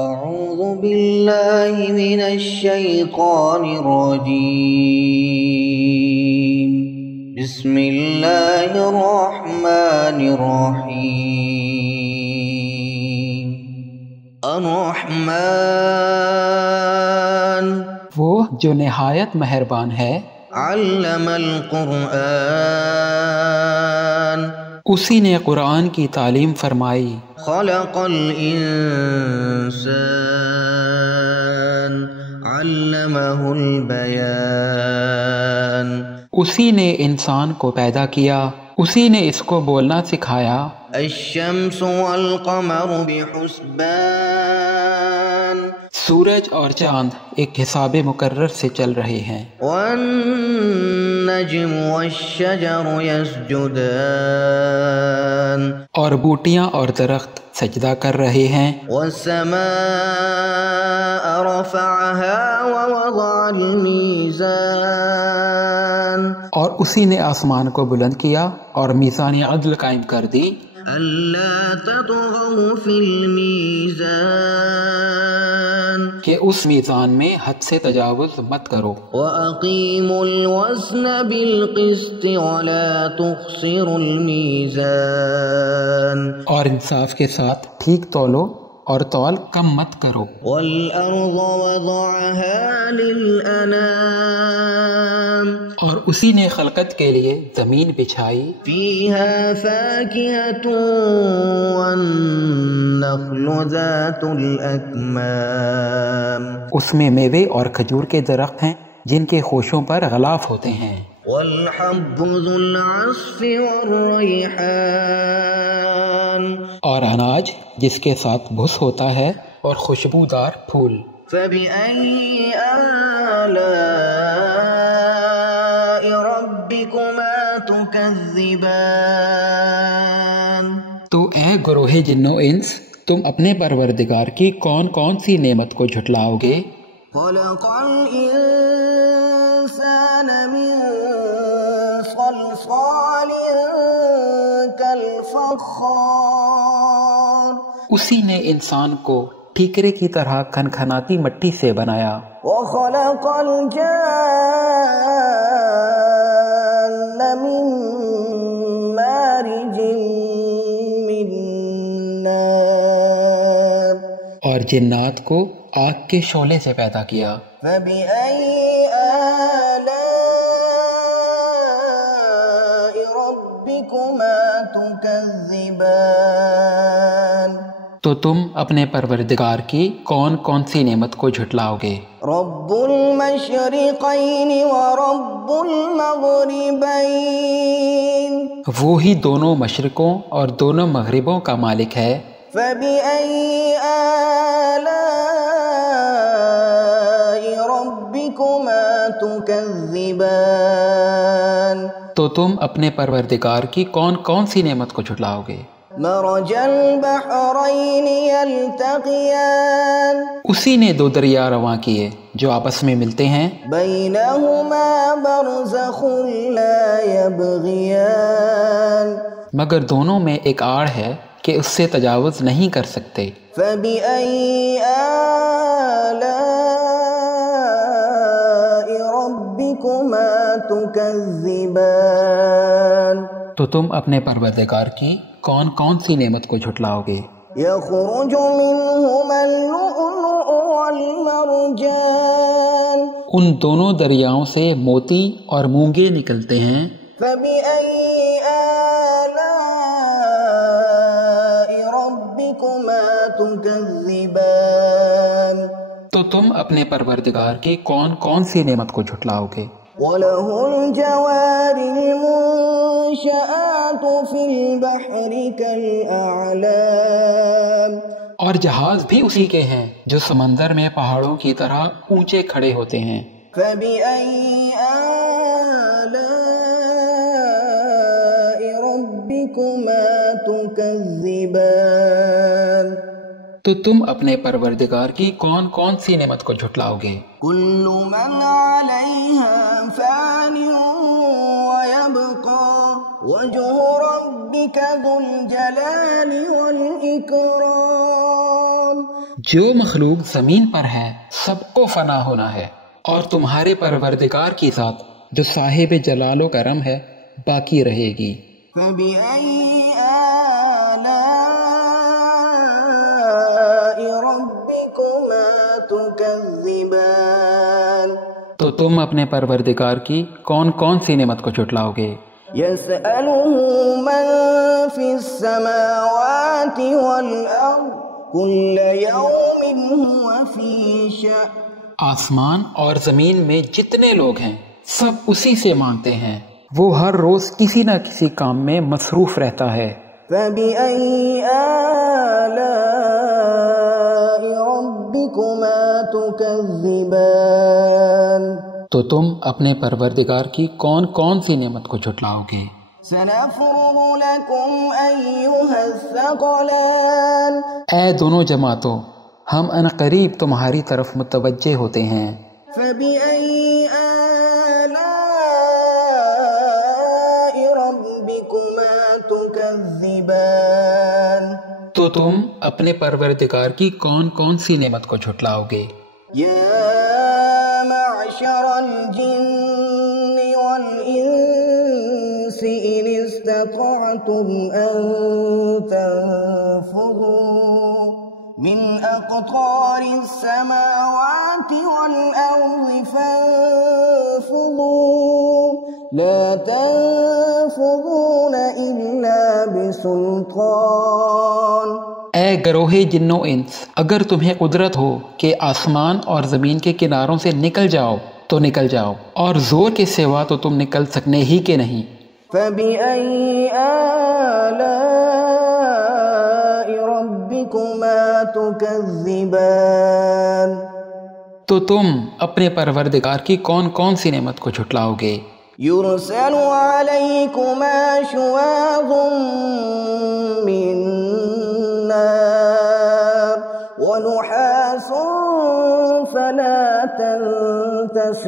أعوذ بالله من الشيطان الرجيم بسم الله الرحمن الرحيم الرحمن وہ جو نہایت مہربان ہے، علم القرآن اسی نے قرآن کی تعلیم فرمائی، خلق الانسان علمہ البیان اسی نے انسان کو پیدا کیا، اسی نے اس کو بولنا سکھایا۔ الشمس والقمر بحسبان سورج اور چاند ایک حساب مقرر سے چل رہے ہیں۔ والنجم والشجر يسجدان اور بوٹیاں اور درخت سجدہ کر رہے ہیں۔ والسماء رفعها ووضع الميزان اور اسی نے آسمان کو بلند کیا اور میزان عدل قائم کر دی، ألا تطغوا في الميزان کہ اس میزان میں حد سے تجاوز مت کرو۔ وأقيموا الوزن بالقسط ولا تخسروا الميزان اور انصاف کے ساتھ ٹھیک تولو اور تول کم مت کرو۔ والأرض وضعها للأنام اور اسی نے خلقت کے لیے زمین بچھائی، فيها فاكهة والنخل ذات الأكمام اس میں میوے اور کھجور کے درخت ہیں جن کے خوشوں پر غلاف ہوتے ہیں، والحب ذو العصف والريحان اور اناج جس کے ساتھ بھس ہوتا ہے اور خوشبودار پھول۔ فبأي آلاء ربكما تكذبان تو اے گروہ جنو انس، تم اپنے پروردگار کی کون کون سی نعمت کو جھٹلاؤ گے؟ خلق الإنسان من صلصال كالفخار اسی نے انسان کو ٹھیکرے کی طرح کھنکھناتی مٹی سے بنایا، وخلق الجان من مارج من نار اور جنات کو آگ کے شعلے سے پیدا کیا۔ فبأي آلاء ربكما تكذبان تو تم اپنے پروردگار کی کون کون سی نعمت کو جھٹلاؤ گے؟ رب المشرقین ورب المغربین وہی دونوں مشرقوں اور دونوں مغربوں کا مالک ہے۔ فبأي آلاء ربكما تكذبان تو تم اپنے پروردگار کی کون کون سی نعمت کو جھٹلاؤ گے؟ مرج البحرین یلتقیان اسی نے دو دریا رواں کیے جو آپس میں ملتے ہیں، بینہما برزخ لا یبغیان مگر دونوں میں ایک آڑ ہے کہ اس سے تجاوز نہیں کر سکتے۔ فبأي آلاء ربكما تكذبان تو تم اپنے پروردگار کی کون کون سی نعمت کو جھٹلاؤ گے؟ يخرج منهما اللؤلؤ والمرجان ان دونوں دریاؤں سے موتی اور مونگے نکلتے ہیں۔ فبأي آلاء ربكما تكذبان تو تم اپنے پروردگار کی کون کون سی نعمت کو جھٹلاؤ گے؟ وله الجوار المنشآت في البحر كالأعلام اور جہاز بھی اسی کے ہیں جو سمندر میں پہاڑوں کی طرح اونچے کھڑے ہوتے ہیں۔ فبأي آلاء ربكما تكذبان تو تم اپنے پروردگار کی کون کون سی نعمت کو جھٹلاؤ گے؟ كل من عليها فان ويبقى وجه ربك ذو الجلال والإكرام جو مخلوق زمین پر ہے سب کو فنا ہونا ہے، اور تمہارے پروردگار کی ذات جو صاحب جلال و کرم ہے باقی رہے گی۔ فَبِأَيِّ آلَاءِ رَبِّكُمَا تُكَذِّبَانِ تو تم اپنے پروردگار کی کون کون سی نعمت کو جھٹلاؤ گے؟ يَسْأَلُهُ مَن فِي السَّمَاوَاتِ وَالْأَرْضِ كُلَّ يَوْمٍ هُوَ فِي شَأْنٍ۔ آسمان اور زمین میں جتنے لوگ ہیں سب اسی سے مانگتے ہیں، وہ ہر روز کسی نہ کسی کام میں مصروف رہتا ہے۔ فَبِأَيِّ آلَاءِ رَبِّكُمَا تُكَذِّبَانِ تو تم اپنے پروردگار کی کون کون سی نعمت کو جھٹلاؤ گے؟ سَنَفْرُغُ لَكُمْ أَيُّهَ الثَّقَلَانِ اے دونوں جماعتوں، ہم عنقریب تمہاری طرف متوجہ ہوتے ہیں۔ فَبِأَيِّ آلَاءِ رَبِّكُمَا تُكَذِّبَانِ تو تم اپنے پروردگار کی کون کون سی نعمت کو جھٹلاؤ گے؟ يَا مَعْشَرَ الْجِنِّ وَالْإِنسِ إِنِ اسْتَطَعْتُمْ أَن تَنفُذُوا مِنْ أَقْطَارِ السَّمَاوَاتِ وَالْأَرْضِ فَانفُذُوا لَا تَنفُذُونَ إِلَّا بِسُلْطَانٍ۔ اے گروہ جن و انس، اگر تمہیں قدرت ہو کہ آسمان اور زمین کے کناروں سے نکل جاؤ تو نکل جاؤ، اور زور کے سوا تو تم نکل سکنے ہی کے نہیں۔ فَبِأَيِّ آلَاءِ رَبِّكُمَا تُكَذِّبَانِ تو تم اپنے پروردگار کی کون کون سی نعمت کو جھٹلاؤ گے؟ يُرْسَلُ عَلَيْكُمَا شُوَاظٌ مِّن نَّارٍ وَنُحَاسٌ فَلَا تَنتَصِرَانِ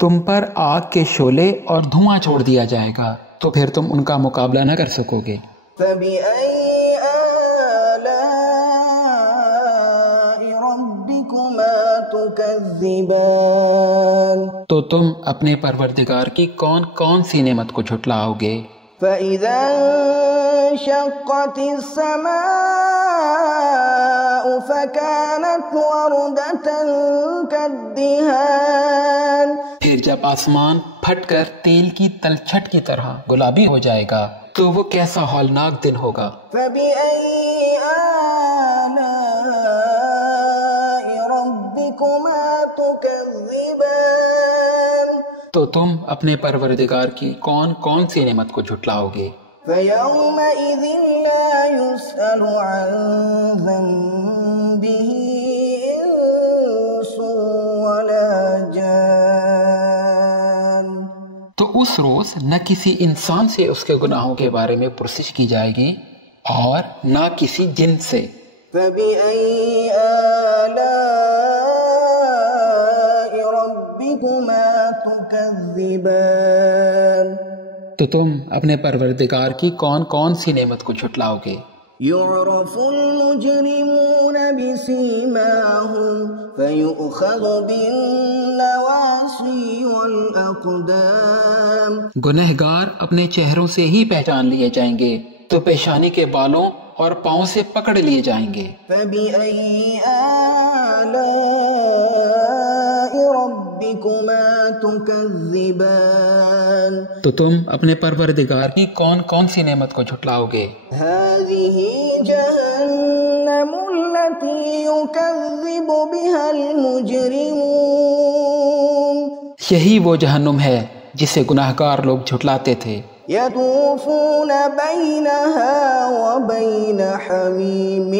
تم پر آگ کے شعلے اور دھواں چھوڑ دیا جائے گا تو پھر تم ان کا مقابلہ نہ کر سکو گے۔ فَبِأَيِّ آلَاءِ رَبِّكُمَا تُكَذِّبَانِ تو تم اپنے پروردگار کی کون کون سی نعمت کو جھٹلاؤ گے؟ فَإِذَا انشَقَّتِ السَّمَاءُ فَكَانَتْ وَرْدَةً كَالدِّهَانِ پھر جب آسمان پھٹ کر تیل کی تلچھٹ کی طرح گلابی ہو جائے گا تو وہ کیسا ہولناک دن ہوگا۔ فَبِأَيِّ آلَاءِ رَبِّكُمَا تُكَذِّبَانِ تو تم اپنے پروردگار کی کون کون سی نعمت کو جھٹلاؤ گے؟ فَيَوْمَئِذٍ لَا يُسْأَلُ عَن ذَنبِهِ إِنسٌ وَلَا جَانٌ تو اس روز نہ کسی انسان سے اس کے گناہوں کے بارے میں پرسش کی جائے گی اور نہ کسی جن سے۔ فَبِأَيِّ آلَاءِ رَبِّكُمَا تُكَذِّبَانِ تو تم اپنے پروردگار کی کون کون سی نعمت کو جھٹلاؤ گے؟ يُعْرَفُ الْمُجْرِمُونَ بِسِيمَاهُمْ فَيُؤْخَذُ بِالنَّوَاصِي وَالْأَقْدَامِ گنہگار اپنے چہروں سے ہی پہچان لیے جائیں گے تو پیشانی کے بالوں اور پاؤں سے پکڑ لیے جائیں گے۔ فَبِأَيِّ آلَاءِ رَبِّكُمَا تُكَذِّبَانِ تو تم اپنے پروردگار کی کون کون سی نعمت کو جھٹلاؤ گے؟ هَذِهِ جَهَنَّمُ الَّتِي يُكَذِّبُ بِهَا الْمُجْرِمُونَ یہی وہ جہنم ہے جسے گناہگار لوگ جھٹلاتے تھے۔ يَطُوفُونَ بَيْنَهَا وَبَيْنَ حَمِيمٍ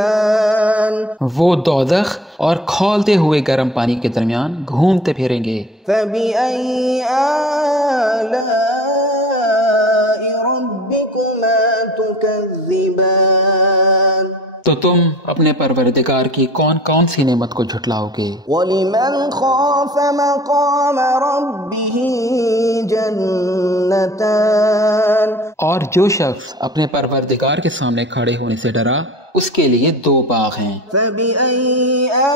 آنٍ وہ دوزخ اور کھولتے ہوئے گرم پانی کے درمیان گھومتے پھریں گے۔ فَبِأَيِّ آلَاءِ رَبِّكُمَا تُكَذِّبَانِ تو تم اپنے پروردگار کی کون کون سی نعمت کو جھٹلاؤ گے؟ وَلِمَنْ خَافَ مَقَامَ رَبِّهِ جَنَّتَانِ اور جو شخص اپنے پروردگار کے سامنے کھڑے ہونے سے ڈرا اس کے لیے 2 باغ ہیں۔ فَبِأَيِّ آلَاءِ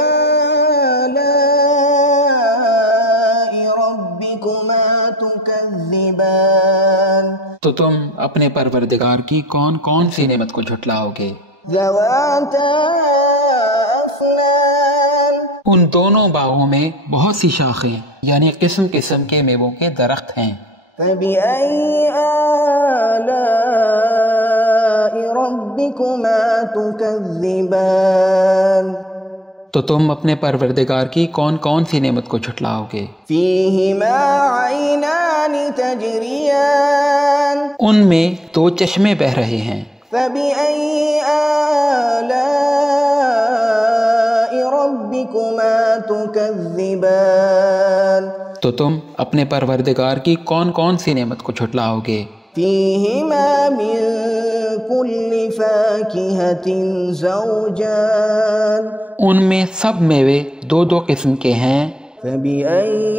رَبِّكُمَا تُكَذِّبَانِ تو تم اپنے پروردگار کی کون کون سی نعمت کو جھٹلاؤ گے؟ ذَوَاتَا أَفْنَانٍ ان دونوں باغوں میں بہت سی شاخیں یعنی قسم قسم کے میووں کے درخت ہیں۔ فَبِأَيِّ آلَاءِ رَبِّكُمَا تُكَذِّبَانِ تو تم اپنے پروردگار کی کون کون سی نعمت کو جھٹلاؤ گے؟ فِيهِمَا عَيْنَانِ تَجْرِيَانِ ان میں 2 چشمے بہہ رہے ہیں۔ فَبِأَيِّ آلَاءِ رَبِّكُمَا تُكَذِّبَانِ تو تم اپنے پروردگار کی کون کون سی نعمت کو جھٹلاؤ گے؟ فِيهِمَا مِن كُلِّ فَاكِهَةٍ زَوْجَانِ ان میں سب میوے 2 قسم کے ہیں۔ فَبِأَيِّ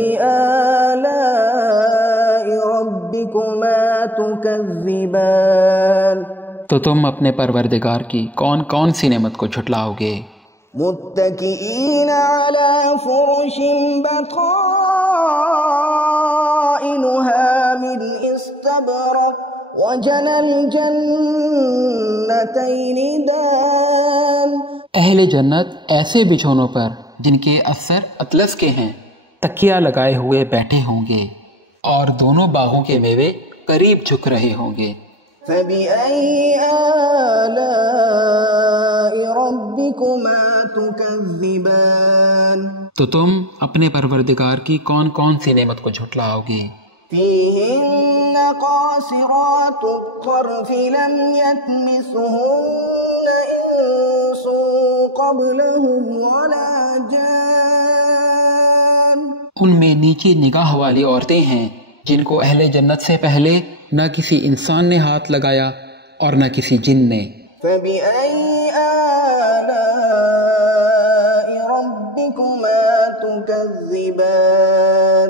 آلَاءِ رَبِّكُمَا تُكَذِّبَانِ تو تم اپنے پروردگار کی کون کون سی نعمت کو جھٹلاؤ گے؟ متكئين على فرش بطائنها من استبرق وجنى الجنتين دان اہل جنت ایسے بچھونوں پر جن کے اثر اطلس کے ہیں تکیہ لگائے ہوئے بیٹھے ہوں گے اور دونوں باغوں کے میوے قریب جھک رہے ہوں گے۔ فَبِأَيِّ آلَاءِ رَبِّكُمَا تُكَذِّبَانِ تو تم اپنے پروردگار کی کون کون سی نعمت کو جھٹلاؤ گے؟ فِيهِنَّ قَاصِرَاتُ الطَّرْفِ لَمْ يَطْمِثُهُنَّ إِنسٌ قَبْلَهُمْ وَلَا جَانٌّ ان میں نیچی نگاہ والی عورتیں ہیں جن کو اہل جنت سے پہلے نہ کسی انسان نے ہاتھ لگایا اور نہ کسی جن نے۔ فَبِأَيِّ آلَاءِ رَبِّكُمَا تُكَذِّبَانِ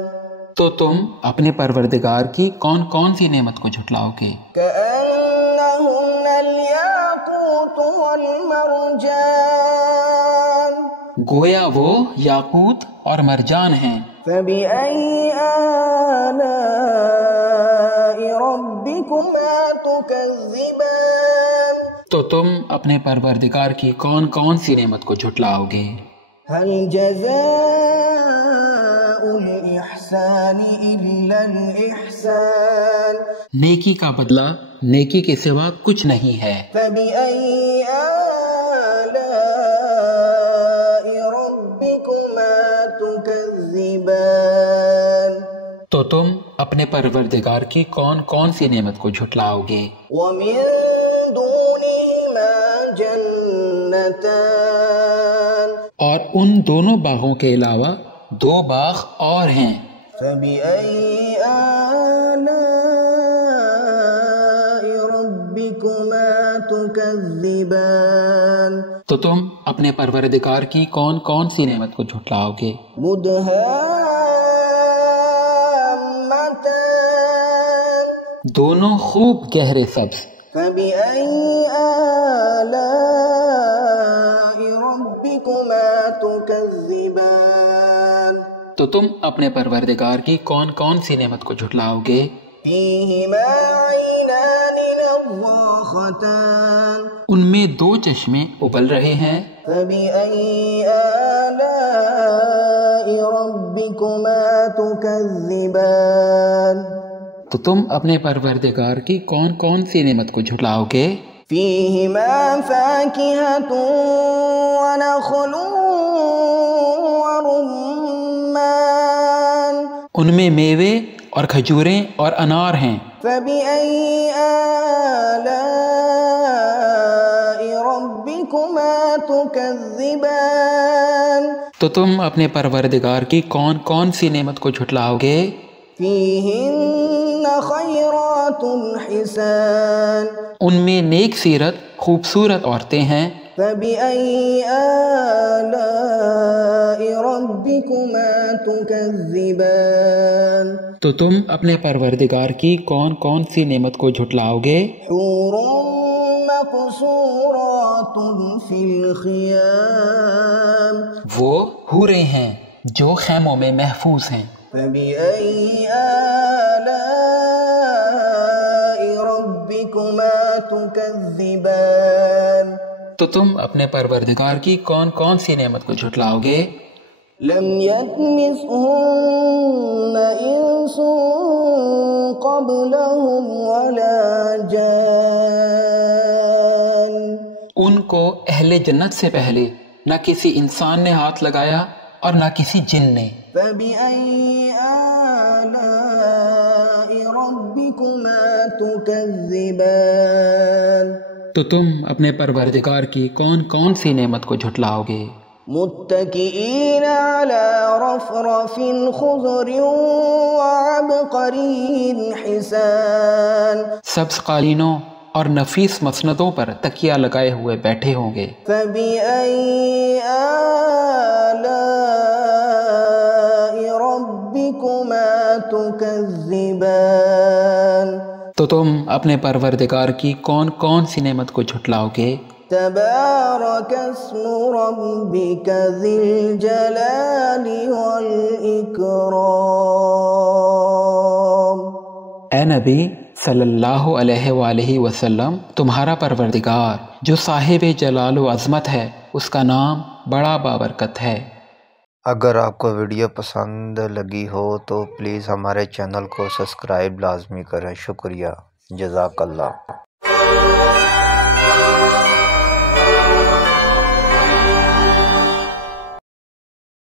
تو تم اپنے پروردگار کی کون کون سی نعمت کو جھٹلاؤ گے؟ كَأَنَّهُنَّ الْيَاقُوتُ وَالْمَرْجَانُ گویا وہ یاقوت اور مرجان ہیں۔ فَبِأَيِّ آلَاءِ رَبِّكُمَا تُكَذِّبَانِ تو تم اپنے پروردگار کی کون کون سی نعمت کو جھٹلاؤ گے؟ هَلْ جَزَاءُ الْإِحْسَانِ إِلَّا الْإِحْسَانُ نیکی کا بدلہ نیکی کے سوا کچھ نہیں ہے۔ فَبِأَيِّ آلَاءِ رَبِّكُمَا تُكَذِّبَانِ تو تم اپنے پروردگار کی کون کون سی نعمت کو جھٹلاؤ گے؟ وَمِن دُونِهِمَا جَنَّتَانِ اور ان دونوں باغوں کے علاوہ 2 باغ اور ہیں۔ فَبِأَيِّ آلَاءِ رَبِّكُمَا تُكَذِّبَانِ تو تم اپنے پروردگار کی کون کون سی نعمت کو جھٹلاؤ گے؟ مُدْهَامَّتَانِ دونوں خوب گہرے سبز۔ فَبِأَيِّ آلَاءِ رَبِّكُمَا تُكَذِّبَانِ تو تم اپنے پروردگار کی کون کون سی نعمت کو جھٹلاؤ گے؟ فِيهِمَا عَيْنَانِ نَضَّاخَتَانِ ان میں 2 چشمے ابل رہے ہیں۔ فَبِأَيِّ آلَاءِ رَبِّكُمَا تُكَذِّبَانِ تو تم اپنے پروردگار کی کون کون سی نعمت کو جھٹلاؤ گے؟ فِيهِمَا فَاكِهَةٌ وَنَخْلٌ وَرُمَّانٌ ان میں میوے اور کھجوریں اور انار ہیں۔ فَبِأَيِّ آلَاءِ رَبِّكُمَا تُكَذِّبَانِ تو تم اپنے پروردگار کی کون کون سی نعمت کو جھٹلاؤ گے؟ فِيهِنَّ خَيْرَاتٌ حِسَانٌ ان میں نیک سیرت خوبصورت عورتیں ہیں۔ فَبِأَيِّ آلَاءِ رَبِّكُمَا تُكَذِّبَانِ تو تم اپنے پروردگار کی کون کون سی نعمت کو جھٹلاؤ گے؟ حور مقصورات فی الخیام، وہ حوریں ہیں جو خیموں میں محفوظ ہیں۔ فبأي آلاء ربكما تكذبان، تو تم اپنے پروردگار کی کون کون سی نعمت کو جھٹلاؤ گے؟ لم يطمثهن انس قبلهم ولا جان، ان کو اہل جنت سے پہلے نہ کسی انسان نے ہاتھ لگایا اور نہ کسی جن نے۔ فبأي آلاء ربكما تكذبان، تو تم اپنے پروردگار کی کون کون سی نعمت کو جھٹلاؤ گے؟ متكئين على رفرف خضر وعبقري حسان، سبز قالینوں اور نفیس مسندوں پر تکیہ لگائے ہوئے بیٹھے ہوں گے۔ فبأي آلاء ربكما تكذبان، تو تم اپنے پروردگار کی کون کون سی نعمت کو جھٹلاؤ گے؟ تبارك اسم ربك ذي الجلال والإكرام، اے نبی صلی اللہ علیہ وآلہ وسلم، تمہارا پروردگار جو صاحب جلال و عظمت ہے، اس کا نام بڑا بابرکت ہے۔ اگر آپ کو ویڈیو پسند لگی ہو تو پلیز ہمارے چینل کو سبسکرائب لازمی کریں۔ شکریہ، جزاک اللہ۔